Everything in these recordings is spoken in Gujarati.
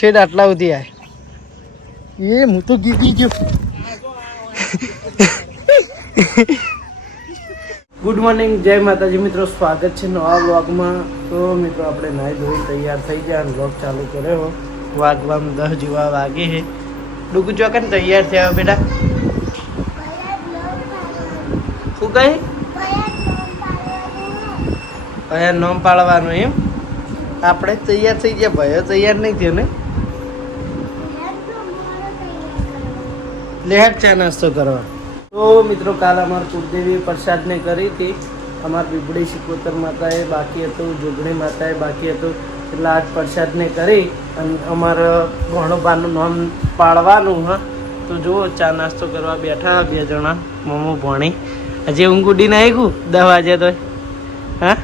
છેડ આટલા સુધી આય એ હું તો ગીગી ગયો. ગુડ મોર્નિંગ, જય માતાજી મિત્રો, સ્વાગત છે નવા વ્લોગમાં. તો મિત્રો આપણે નાહી ધોઈ તૈયાર થઈ ગયા અને વ્લોગ ચાલુ કર્યો. વાગવામાં 10 જેવા વાગે છે. ડુગુ ચોકન તૈયાર થયા બેટા. શું કહે? કયા નામ પાડવાનું એમ? આપણે તૈયાર થઈ ગયા, ભાઈઓ તૈયાર નહીં થયો ને. લેહાટ ચા નાસ્તો કરવા. તો મિત્રો કાલ અમારે કુળદેવી પ્રસાદને કરી હતી. અમારા પીપળી શિકોતર માતાએ બાકી હતું, જોગણી માતાએ બાકી હતું, એટલે આજ પ્રસાદને કરી અને અમારે ભણોબાનું નામ પાડવાનું. હા, તો જુઓ ચા નાસ્તો કરવા બેઠા 2 જણા, મમ્મો ભણી. હજી ઊંઘ ઉડીને આવી ગયું 10 વાગે તો. હા,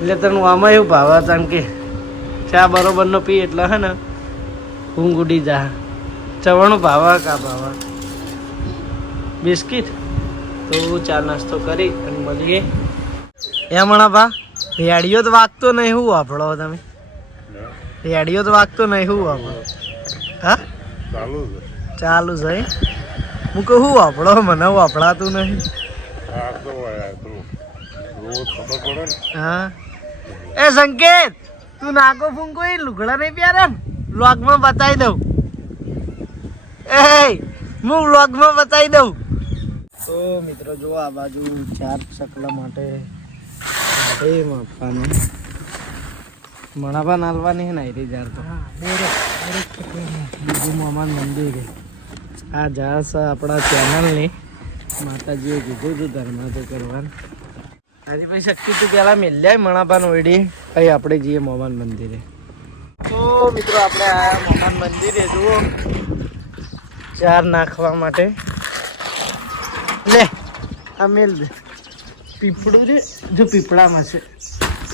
એટલે તને આમાં એવું ભાવ હતા કે ચા બરોબરનો પી એટલે હે ને ઊંઘ ઉડી જા. ચવાણું ભાવા કા ભાવા બિસ્કીટ. તો ચા નાસ્તો કરી અને મળીએ. હમણાં ભા રેડિયો તો વાગતો નહીં, શું વાપરો તમે? રેડિયો તો વાગતો નહીં, શું વાપરો? હા, ચાલુ છે. હું કહું શું વાપરો? મને વાપરાતું નહીં. હા, એ સંકેત, તું નાકો ફૂંકો એ લુગડા નહીં પ્યારે ને, વ્લોગમાં બતાવી દઉં. એ હું વ્લોગમાં બતાવી દઉં. તો મિત્રો જો આ બાજુ 4 ચકલા માટે આપવાનું મણાપા નાલવાની છે ને એ જાર. તો બીજું મામાન મંદિર. આ જાસ આપણા ચેનલની માતાજીએ કીધું હતું ધર્માતો કરવાનું. આજે પછી શક્તિ તું પેલા મિલ્યા મણાપાન ઓડી પછી આપણે જઈએ મોમાન મંદિરે. તો મિત્રો આપણે આ મોમાન મંદિરે જુઓ ચાર નાખવા માટે. લે આ મેલ દે. પીપળું છે, જો પીપળામાં છે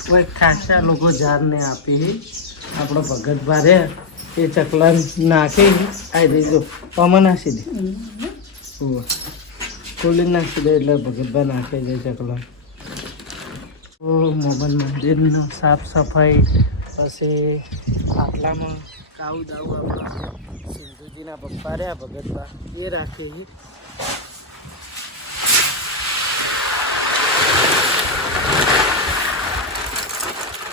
કોઈ ખાસા લોકો ઝાડને આપી. આપણો ભગત ભારે એ ચકલા નાખી આવી દઈજો પામાં નાખી દે. ખોલી નાખી દે એટલે ભગતભા નાખી દે ચકલા. તો મોબાઈલ મંદિરનો સાફ સફાઈ પછી આટલામાં કાવું દાવું આપણા સિંધુજીના પપ્પા રહ્યા ભગતભા એ રાખીએ છીએ.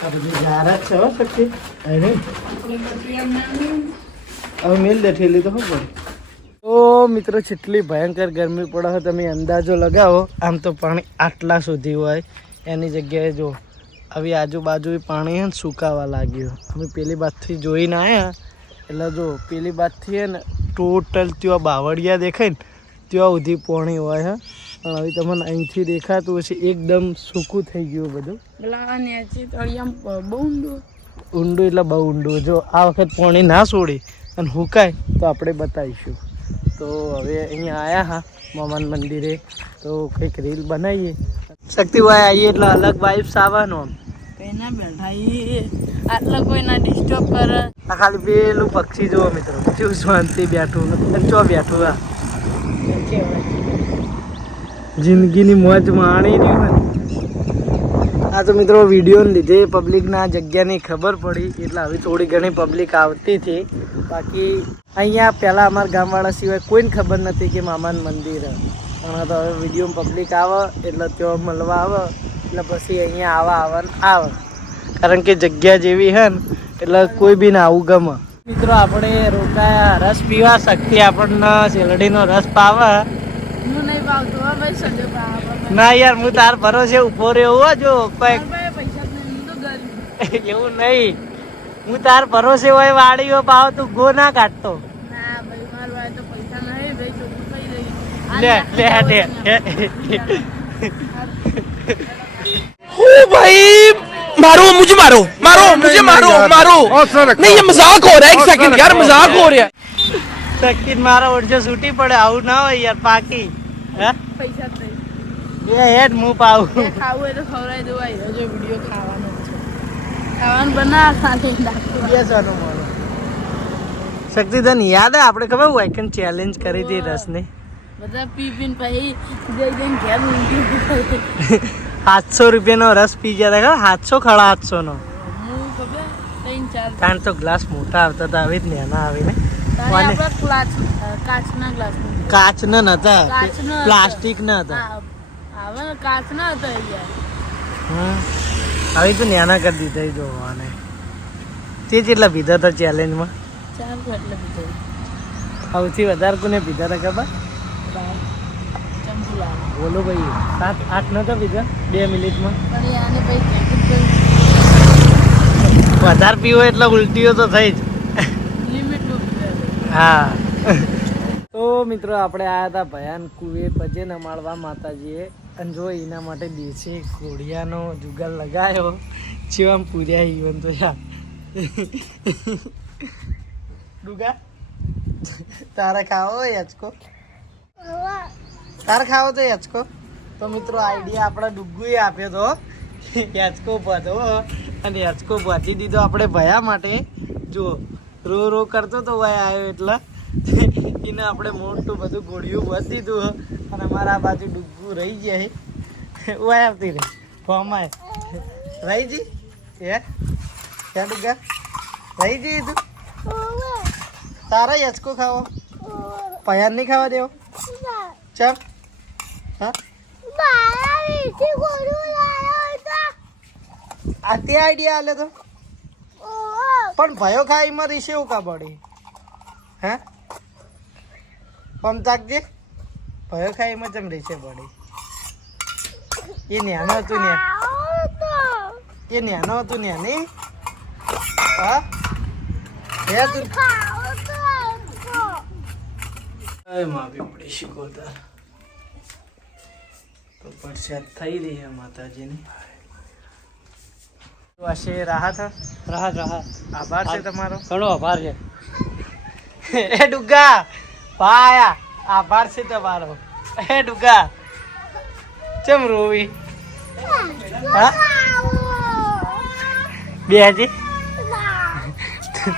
આ બધી જાહેરાત છે હો શક્તિ. અરે હવે મેલ દેઠેલી તો ખબર. તો મિત્રો કેટલી ભયંકર ગરમી પડે છે તમે અંદાજો લગાવો. આમ તો પાણી આટલા સુધી હોય, એની જગ્યાએ જો હવે આજુબાજુ પાણી હે ને સુકાવા લાગ્યું. અમે પેલી બાજુથી જોઈને આવ્યા એટલે જો પેલી બાજુથી હે ને ટોટલ ત્યાં બાવળિયા દેખાય ને ત્યાં સુધી પાણી હોય હે. પણ હવે તમને અહીંથી દેખાતું હશે એકદમ સૂકું થઈ ગયું બધું. ઊંડું એટલે બહુ ઊંડું. જો આ વખત પાણી ના છોડી અને હુકાય તો આપણે બતાવીશું. તો હવે અહીંયા આવ્યા હા મોમાન મંદિરે, તો કંઈક રીલ બનાવીએ. શક્તિભાઈ આવીએ એટલે અલગ વાઇબ્સ આવવાનો. આમ કઈના બેઠા આટલા કોઈ ના ડિસ્ટર્બ કરે. આ ખાલી પેલું પક્ષી જોવો મિત્રો, કેવું શાંતિ બેઠું ચો બેઠું. આ જિંદગીની મોજ માણી રહ્યું. આ તો મિત્રો વિડીયોને લીધે પબ્લિકના જગ્યાની ખબર પડી એટલે હવે થોડી ઘણી પબ્લિક આવતી હતી. બાકી અહીંયા પહેલાં અમારા ગામવાળા સિવાય કોઈને ખબર નથી કે મામાન મંદિર. પણ તો હવે વિડીયોમાં પબ્લિક આવે એટલે ત્યાં મળવા આવે એટલે પછી અહીંયા આવે. કારણ કે જગ્યા જેવી હે ને એટલે કોઈ બી ના આવું ગમે. મિત્રો આપણે રોકાયા રસ પીવા. શક્તિ આપણને શેલડીનો રસ પાવે. ના યાર હું તાર ભરોસે ઉભો રહ્યો. જો એવું નહીં, હું તાર ભરોસે હોય વાડીઓ પાવ તું ગો ના કાઢતો. भाई मारो मुझे, मारो मारो मुझे, मारो मारो नहीं, ये मजाक हो रहा है. 1 सेकंड यार, मजाक हो रहा है. શક્તિ મારા ઓરજો છૂટી પડે. આવું ના હોય યાર. પાકી પૈસા એ હેડ હું પાવું. ખાવું તો ખવડાવી દઉં. જો વિડીયો ખાવાનો છે, ખાવાનું બના સાથે બેસવાનું મળે. શક્તિ તને યાદ હે આપણે ખબર વાયકન ચેલેન્જ કરી હતી રસને? બધા પી પીને પછી જઈને ઘેર ઊંઘી 700 રૂપિયાનો રસ પી ગયા હતા. 700 ખડા 700 નો. હું તાણ તો ગ્લાસ મોટા આવતા હતા, આવી જ નાના આવીને કાચના નતા, પ્લાસ્ટિક ના હતા. આવી તો નાના કરી દીધા જોવાને. તે જેટલા પીધા હતા ચેલેન્જમાં? સૌથી વધારે કોને પીધા હતા ખબર? બોલો ભાઈ, 7-8 નતા પીધા 2 મિનિટમાં. વધારે પીવો એટલે ઉલટીઓ તો થઈ જ. હા. તો મિત્રો આપણે આવ્યા હતા ભયાન કુએ પજે નમાડવા માતાજીએ, અને જો એના માટે દેશી ઘોડિયાનો જુગાર લગાવ્યો. ચેવામ પૂર્યા ઈવન તો યાર. ડુગા તારે ખાવો યચકો? તારે ખાવો તો યચકો? તો મિત્રો આઈડિયા આપણા ડુગ્ગુએ આપ્યો તો યચકો બધો, અને યચકો બાંધી દીધો આપણે ભયા માટે. જો રો રો કરતો તો ભાઈ આવ્યો એટલે એને આપણે મોટું બધું ગોળિયું બાંધી દીધું. અને અમારા બાજુ ડુગ્ગુ રહી જાય વાય આવતી રહી ફોમાય રહી જી હે ક્યાં ડુગ્ગા રહી જઈએ તું? તારા યચકો ખાવો? પયાર નહીં ખાવા દેવો? ચમ હા આ તે આઈડિયા આલે તો પણ ભયો ખાઈમાં રીશે એવું કા પડી? હે પમ તાકજે, ભયો ખાઈમાં ચમ રીશે પડી? એ ન્યાનો હતું ને, એ ન્યાનો હતું ને નહીં? હા હે તું માફી પડી શીખોતા તો પરસાદ થઈ રહી છે માતાજીની. હશે રાહત રાહત રાહત. આભાર છે તમારો, ઘણો આભાર છે. એ ડુગ્ગા ભાયા આભાર છે તમારો. એ ડુગ્ગા ચમ રોવી? હા બેજી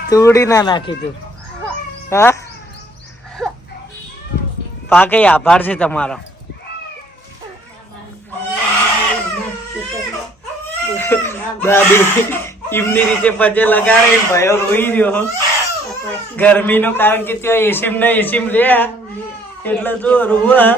તુડી ના નાખી તું? હા પાકે આભાર છે તમારો. દાદી એમની રીતે પજે લગાડે ભયો રોઈ રહ્યો. ગરમીનું કારણ કે ત્યાં એસીમ ને એસીમ રે એટલે તો રોવા.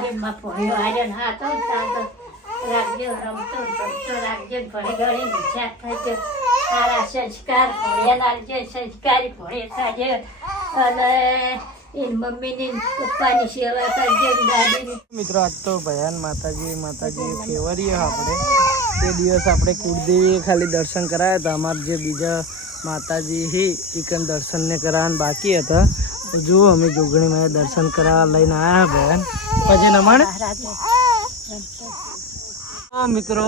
મિત્રો આજ તો ભયાન માતાજી ફેવરીએ આપણે તે દિવસ આપણે કુળદેવીએ ખાલી દર્શન કરાયા હતા. અમારે જે બીજા માતાજી હી એકન દર્શનને કરાવવાના બાકી હતા. જુઓ અમે જોગણીમાં દર્શન કરાવવા લઈને આવ્યા ભયાન પછી નમણ. તો મિત્રો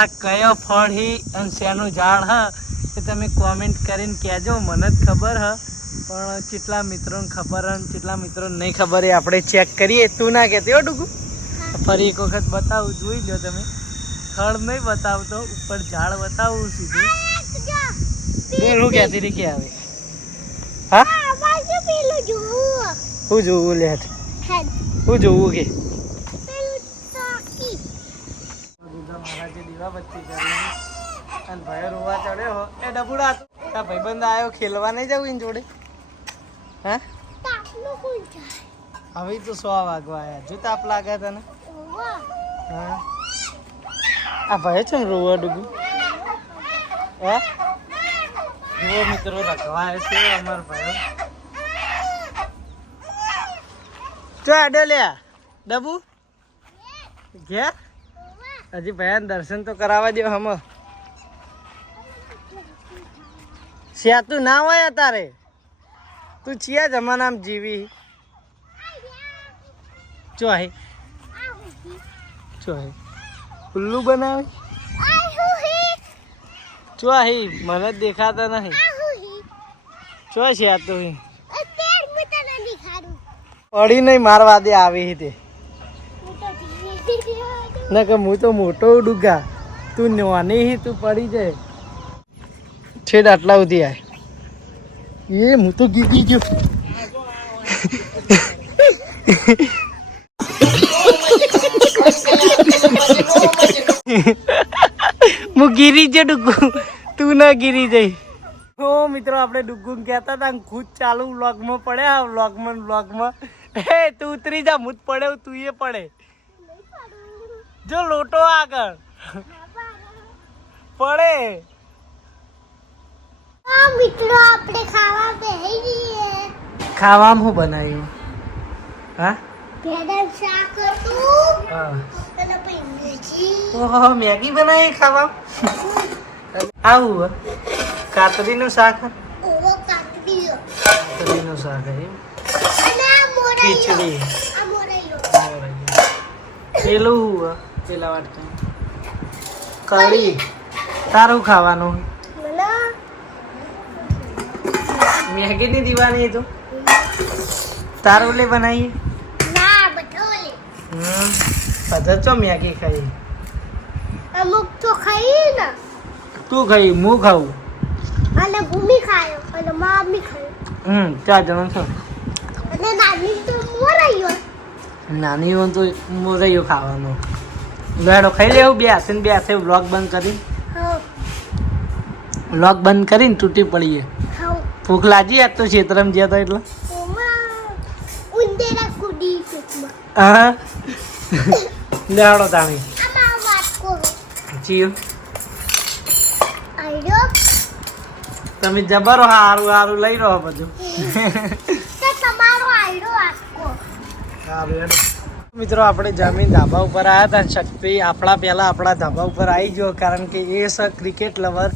આ કયો ફળ હી અને શેનું ઝાડ હ એ તમે કોમેન્ટ કરીને કહેજો. મને જ ખબર હ પણ કેટલા મિત્રોને ખબર અને કેટલા મિત્રોને નહીં ખબર એ આપણે ચેક કરીએ. તું ના કહેતી હો ડુગુ? ફરી એક વખત બતાવું, જોઈ લો તમે. ખડ નહીં બતાવતો, ઉપર ઝાડ બતાવું સીધું. હું કહેતી હતી કે આવે હા હું જોવું લે હું જોવું કે મહારાજે દીવાબત્તી કરી અને ભાઈ રોવા ચડ્યો. એ ડબુડા તા ભાઈબંધ આવ્યો ખેલવા નહીં જવું એની જોડે? હા હવે તો 100 વાગવા આવ્યા. જો તાપ લાગે તને? હા આ ભાઈ છે ને રોવા ડૂબું? હા જુઓ મિત્રો રખવા છે અમારા ભાઈઓ. ચો આડો લ્યા ડબુ ઘેર. હજી ભયાન દર્શન તો કરાવવા દો. હમ તું ના હોય અત્યારે તું ચિયા જમાનામાં જીવી? ચો હે ઉલ્લુ બનાવે ચો હે મને દેખાતા નહીં. ચો છે આ તો પડી નહીં મારવા દે આવી તે ના કે હું તો મોટો ડુગા, તું નાની હી તું પડી જાય છેડ આટલા સુધી આય. એ હું તો ગીરી ગયો. હું ગીરી ગયો ડુગુ, તું તું ના ગીરી જઈ. ઓ મિત્રો આપણે ડુગ્ગુન કહેતા હતા ને ખુદ ચાલુ વ્લોગમાં પડ્યા વ્લોગમાં હે તું ઉતરી જા હું જ પડે તું એ પડે જો લોટો આગળ પડે. મિત્રો આપણે ખાવા બેહી ગઈએ. ખાવામાં શું બનાવ્યું? હા ભેડા શાક હતું હા અને પછી મેગી. ઓહો મેગી બનાવી ખાવા. આવું કાતરીનું શાક. ઓવો કાકડીઓ કાતરીનું શાક એમ અને આ મોરાઈઓ. ખીચડી આ મોરાઈઓ. પેલું પેલા વાટકા કઢી. તારું ખાવાનું મને મેગી ની દીવાની તું તારું લે બનાવીએ. ના બટોલે બધા ચો મેગી ખાઈ અમુક તો ખાઈ ને તું ખાઈ હું ખાવું. અને ભૂમિ ખાયો અને મામી ખાયો 4 જણા છો. અને નાની તો મોરાઈઓ. નાની હોય તો મોરૈયો ખાવાનો. લેડો ખાઈ લેવું બે હાથે વ્લોગ બંધ કરી હા વ્લોગ બંધ કરીને તૂટી પડીએ. હા ભૂખ લાગી આજ તો ક્ષેત્રમાં ગયા હતા એટલે ઉંદેરા કુડી ચૂકમાં હા લેડો તામી આમાં વાટકો જીવ આયો તમે જબરો હારું લઈ રહો બધું. તો તમારો આયરો વાટકો. મિત્રો આપણે જમીન ધાબા ઉપર આવ્યા હતા. શક્તિ આપણા ધાબા ઉપર આવી ગયો કારણ કે એ છે ક્રિકેટ લવર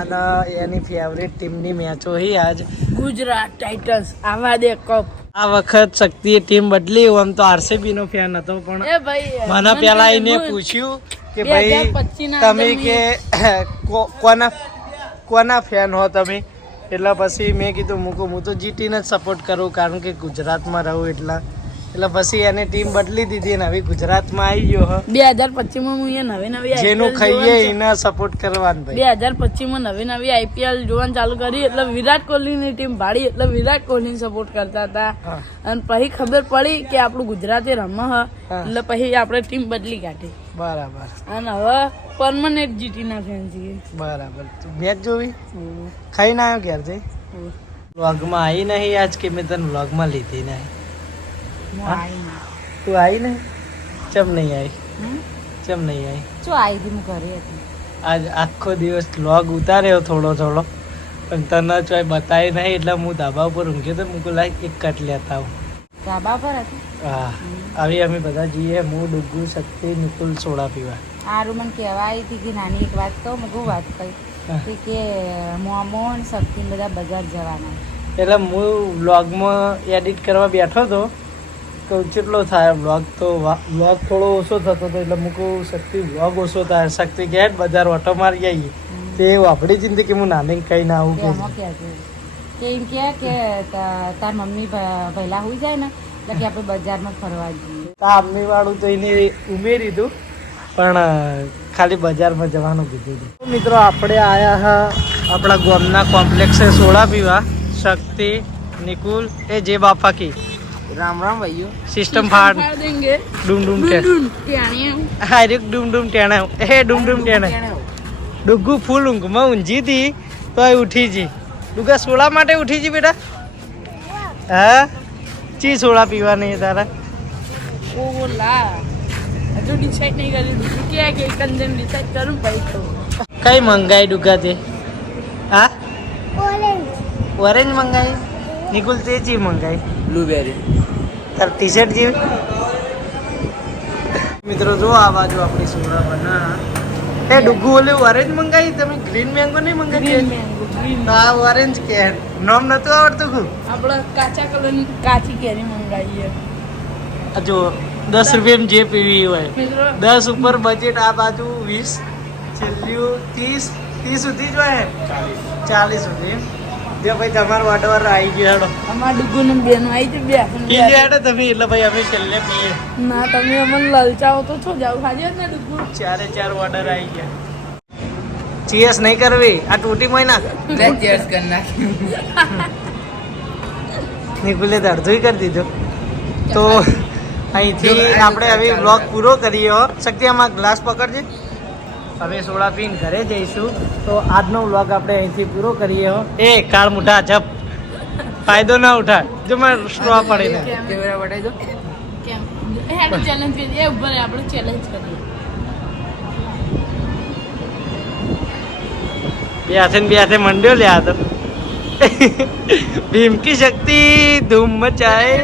અને એની ફેવરેટ ટીમની મેચો હી આજ ગુજરાત ટાઇટન્સ આવા દે કપ. આ વખત શક્તિએ ટીમ બદલી. આમ તો આરસીબી નો ફેન હતો પણ એ ભાઈ મને પેલા એને પૂછ્યું કે ભાઈ 2025 ના તમે કે કોના ફેન હો તમે એટલે પછી મેં કીધું હું તો જીટીને જ સપોર્ટ કરું કારણ કે ગુજરાતમાં રહું એટલે પછી એને ટીમ બદલી દીધી ને હવે ગુજરાતમાં આવી ગયો હ. 2025 માં હું નવી જેનું ખાઈએ એને સપોર્ટ કરવાનું ભાઈ. 2025 માં નવી આઈપીએલ જોવાનું ચાલુ કરી એટલે વિરાટ કોહલીની ટીમ ભાડી એટલે વિરાટ કોહલીને સપોર્ટ કરતા હતા. હા. અને પછી ખબર પડી કે આપણું ગુજરાતે રમે હ એટલે પછી આપણે ટીમ બદલી કાઢી બરાબર અને હવે પરમનન્ટ જીટી ના ફેન છીએ. બરાબર મેચ જોવી ખાઈને આવ્યો ઘેરથી વ્લોગમાં આવી નહીં આજ કે મેં તને વ્લોગમાં લીધી નહીં. તું આવી નહીં ચમ નહીં આવી આજ આખો દિવસ વ્લોગ ઉતાર્યો થોડો પણ તને ચોય બતાવી નહીં એટલે હું ધાબા ઉપર ઊંઘ્યો તો મૂકું લાઈક એક કટ લેતા આવું. હા આવી અમે બધા જઈએ હું ડુગ્ગુ શક્તિ નિકુલ સોડા પીવા. આરું મને કહેવાય હતી કે નાની એક વાત કહું મેં કહું વાત કહી કે મોમો ને શક્તિ બધા બજાર જવાના. એટલે હું વ્લોગમાં એડિટ કરવા બેઠો હતો તો કેટલો થાય વ્લોગ થોડો ઓછો થતો હતો એટલે હું કહું શક્તિ વ્લોગ ઓછો થાય શક્તિ કે બજાર ઓટો મારી આવીએ તે આપણી જિંદગી હું નાની કઈ ના આવું એમાં કહેજો કે એમ કે તાર મમ્મી પહેલા હોઈ જાય ને એટલે કે આપણે બજારમાં ફરવા જઈએ. આમની વાળું તો એને ઉમેરી હતું પણ ખાલી બજારમાં જવાનું કીધું હતું. મિત્રો આપણે આયા હા આપણા ગામના કોમ્પ્લેક્સે સોડા પીવા. શક્તિ નિકુલ એ જે બાપા કી રામ રામ ભાઈઓ. સિસ્ટમ ફાડ દેંગે ડૂમ ડૂમ કે હા રે ડૂમ ડૂમ ટેણા હે ડૂમ ડૂમ ટેણા. ડુગ્ગુ ફૂલ ઊંઘમાં ઊંઘી હતી તો ઉઠી જી. ડુગ્ગા સોડા માટે ઉઠી જી બેટા. હા ચી સોડા પીવાની તારા? ઓલા હજુ ડિસાઈડ નહીં કરી દીધું કે કંજન ડિસાઈડ કરું ભાઈ તો કઈ મંગાઈ ડુગ્ગા તે? હા ઓરેન્જ ઓરેન્જ મંગાઈ. નિકુલ તે ચી મંગાઈ? બ્લુબેરી. તાર ટી શર્ટ જેવી. મિત્રો જો આ બાજુ આપણી સોડા બના. એ ડુગ્ગુ ઓલે ઓરેન્જ મંગાઈ તમે ગ્રીન મેંગો નહીં મંગાઈ? મેંગો ગ્રીન હા ઓરેન્જ કે નામ નતું આવડતું કુ. આપણે કાચા કલરની કાચી કેરી મંગાવીએ. આ જો 10 રૂપિયામાં જે પીવી હોય મિત્રો 10 ઉપર બજેટ. આ બાજુ 20 છેલ્લું 30 સુધી જ હોય 40 સુધી. જો ભાઈ તમારો ઓર્ડર આવી ગયો હેડો. અમારા ડુગ્ગુને બેનો આવી છે બે પી જાય તમે એટલે ભાઈ અમે છેલ્લે પીએ. ના તમે અમને લલચાવો તો છો જાવ ખાજો ને ડુગ્ગુ. 4 ઓર્ડર આવી ગયા. ચીયર્સ નહીં કરવી આ તૂટી મોય ના. ચેર્સ કરી નાખી. નિકુલે તો અડધું કરી દીધું તો અહીંથી આપણે હવે વ્લોગ પૂરો કરીએ. શક્તિ આમાં ગ્લાસ પકડજે. હવે સોડા પીને ઘરે જઈશું. તો આજનો વ્લોગ આપણે અહીંથી પૂરો કરીએ. હો એ કાળ મુઠા જપ ફાયદો ના ઉઠા જો મને સ્ટ્રો પડે ને કેમેરા વટાઈ દો કેમ હેડ ચેલેન્જ કરીએ ઉપર આપણે ચેલેન્જ કરીએ બે હાથે મંડ્યો લે આ તો ભીમ કી શક્તિ ધૂમ મચાએ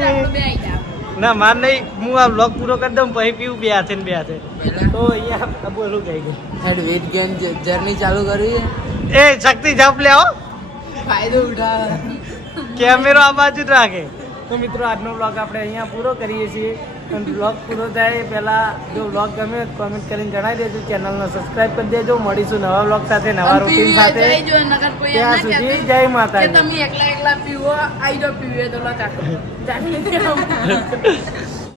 ના માર નહીં હું આ વ્લોગ પૂરો કરી દઉં પછી પીવું બે હાથે તો અહીંયા બોલું કઈ ગયું હેડ વેટ ગેન જર્ની ચાલુ કરવી એ શક્તિ જપ લે હો ફાયદો ઉઠાવે કેમેરો આ બાજુ જ રાખે. તો મિત્રો આજનો વ્લોગ આપણે અહીંયા પૂરો કરીએ છીએ. અને વ્લોગ પૂરો થાય પહેલાં જો વ્લોગ ગમે કોમેન્ટ કરીને જણાવી દેજો, ચેનલને સબસ્ક્રાઈબ કરી દેજો. મળીશું નવા વ્લોગ સાથે નવા રૂટીન સાથે. ત્યાં સુધી જય માતાજી. તમે એકલા પીવો આઈ જો પીવે તો ચાખો